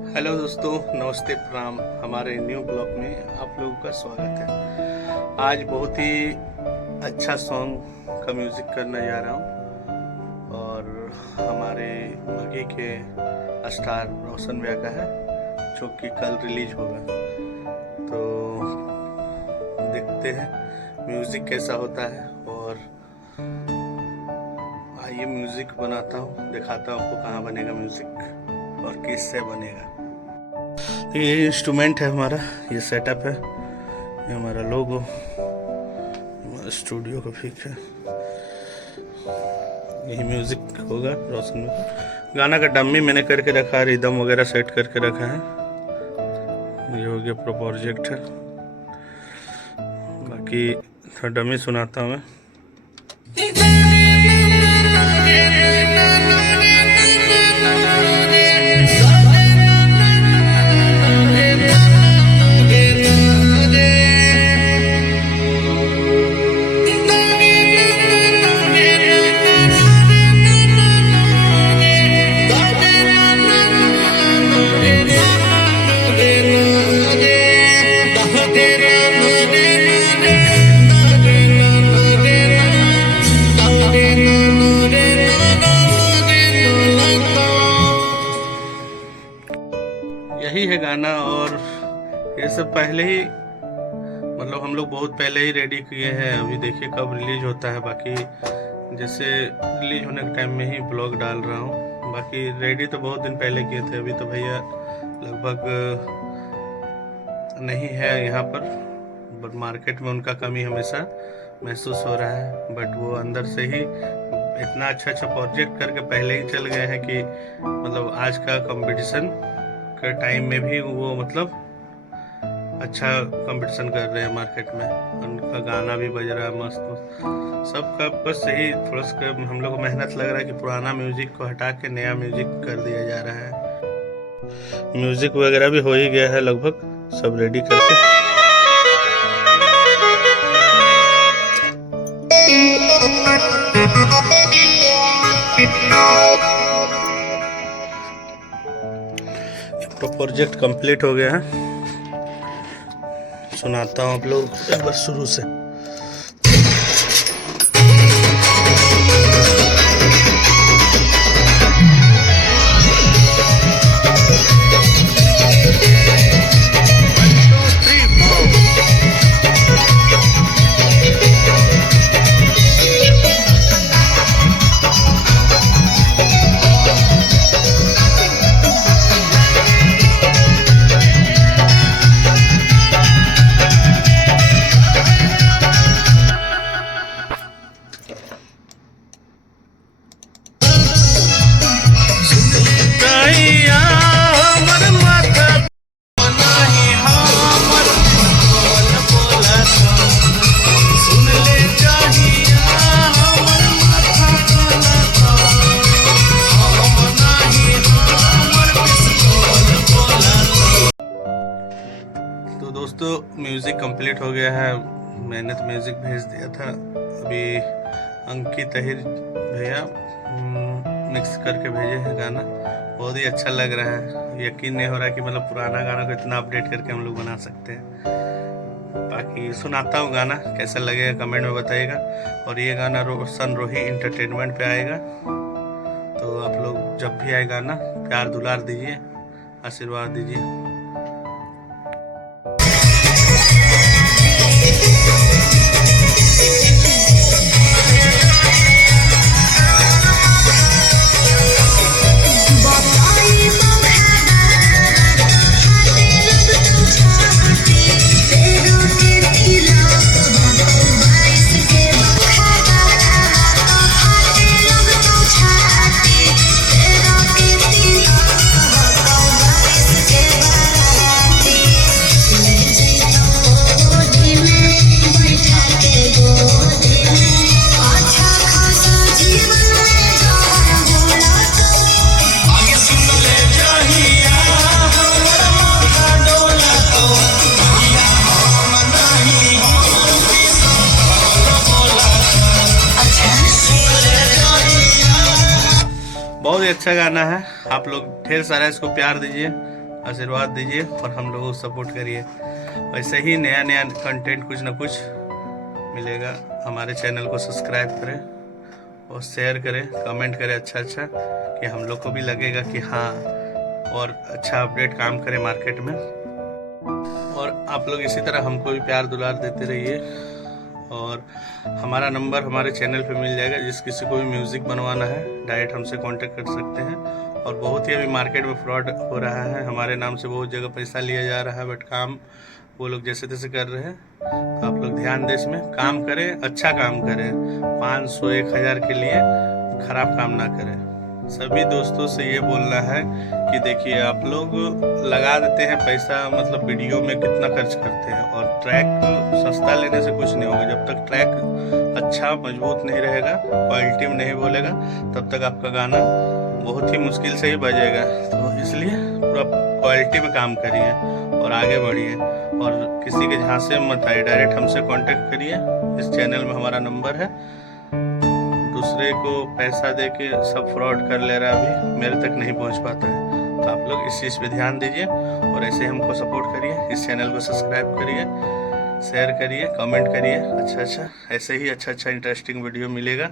Hello दोस्तों, नमस्ते, प्रणाम। हमारे न्यू ब्लॉग में आप लोगों का स्वागत है। आज बहुत ही अच्छा सॉन्ग का म्यूज़िक करने जा रहा हूँ और हमारे मगे के स्टार रोशन भैया का है, जो कि कल रिलीज होगा। तो देखते हैं म्यूज़िक कैसा होता है और आइए म्यूज़िक बनाता हूँ, दिखाता हूँ आपको कहाँ बनेगा म्यूज़िक और किससे बनेगा। ये इंस्ट्रूमेंट है हमारा, ये सेटअप है, ये हमारा लोगो, हमारा स्टूडियो का पिक है। यही म्यूजिक होगा रोशन में। गाना का डम्मी मैंने करके रखा है, रिदम वगैरह सेट करके रखा है। ये हो गया प्रोजेक्ट है। बाकी थोड़ा डम्मी सुनाता हूँ मैं। यही है गाना और ये सब पहले ही मतलब हम लोग बहुत पहले ही रेडी किए हैं। अभी देखिए कब रिलीज होता है। बाकी जैसे रिलीज होने के टाइम में ही ब्लॉग डाल रहा हूँ। बाकी रेडी तो बहुत दिन पहले किए थे। अभी तो भैया लगभग नहीं है यहाँ पर, बट मार्केट में उनका कमी हमेशा महसूस हो रहा है। बट वो अंदर से ही इतना अच्छा प्रोजेक्ट करके पहले ही चल गए हैं कि मतलब आज का कंपटीशन के टाइम में भी वो मतलब अच्छा कंपटीशन कर रहे हैं मार्केट में। उनका गाना भी बज रहा है मस्त सबका। बस यही थोड़ा सा हम लोग को मेहनत लग रहा है कि पुराना म्यूजिक को हटा के नया म्यूजिक कर दिया जा रहा है। म्यूजिक वगैरह भी हो ही गया है, लगभग सब रेडी करके। तो प्रोजेक्ट कंप्लीट हो गया है। सुनाता हूँ आप लोग एक बार शुरू से। दोस्तों म्यूज़िक कंप्लीट हो गया है। मैंने तो म्यूज़िक भेज दिया था। अभी अंकित अहिर भैया मिक्स करके भेजे हैं गाना। बहुत ही अच्छा लग रहा है। यकीन नहीं हो रहा कि मतलब पुराना गाना को इतना अपडेट करके हम लोग बना सकते हैं। बाकी सुनाता हूँ गाना, कैसा लगेगा कमेंट में बताइएगा। और ये गाना रोशन रोही इंटरटेनमेंट पे आएगा। तो आप लोग जब भी आए गाना प्यार दुलार दीजिए, आशीर्वाद दीजिए। बहुत ही अच्छा गाना है। आप लोग ढेर सारा इसको प्यार दीजिए। आशीर्वाद दीजिए और हम लोगों को सपोर्ट करिए। वैसे ही नया नया कंटेंट कुछ ना कुछ मिलेगा। हमारे चैनल को सब्सक्राइब करें और शेयर करें, कमेंट करें अच्छा कि हम लोग को भी लगेगा कि हाँ और अच्छा अपडेट काम करें मार्केट में। और आप लोग इसी तरह हमको भी प्यार दुलार देते रहिए। और हमारा नंबर हमारे चैनल पे मिल जाएगा, जिस किसी को भी म्यूज़िक बनवाना है डायरेक्ट हमसे कांटेक्ट कर सकते हैं। और बहुत ही अभी मार्केट में फ्रॉड हो रहा है, हमारे नाम से बहुत जगह पैसा लिया जा रहा है, बट काम वो लोग जैसे तैसे कर रहे हैं। तो आप लोग ध्यान दें, इसमें काम करें, अच्छा काम करें, 500 1000 के लिए ख़राब काम ना करें। सभी दोस्तों से ये बोलना है कि देखिए आप लोग लगा देते हैं पैसा, मतलब वीडियो में कितना खर्च करते हैं, और ट्रैक सस्ता लेने से कुछ नहीं होगा। जब तक ट्रैक अच्छा मजबूत नहीं रहेगा, क्वालिटी में नहीं बोलेगा, तब तक आपका गाना बहुत ही मुश्किल से ही बजेगा। तो इसलिए पूरा क्वालिटी में काम करिए और आगे बढ़िए, और किसी के झांसे में मत आइए, डायरेक्ट हमसे कांटेक्ट करिए। इस चैनल में हमारा नंबर है। दूसरे को पैसा दे के सब फ्रॉड कर ले रहा, अभी मेरे तक नहीं पहुंच पाता है। तो आप लोग इस चीज़ पे ध्यान दीजिए और ऐसे हमको सपोर्ट करिए। इस चैनल को सब्सक्राइब करिए, शेयर करिए, कमेंट करिए। अच्छा ऐसे ही अच्छा इंटरेस्टिंग वीडियो मिलेगा।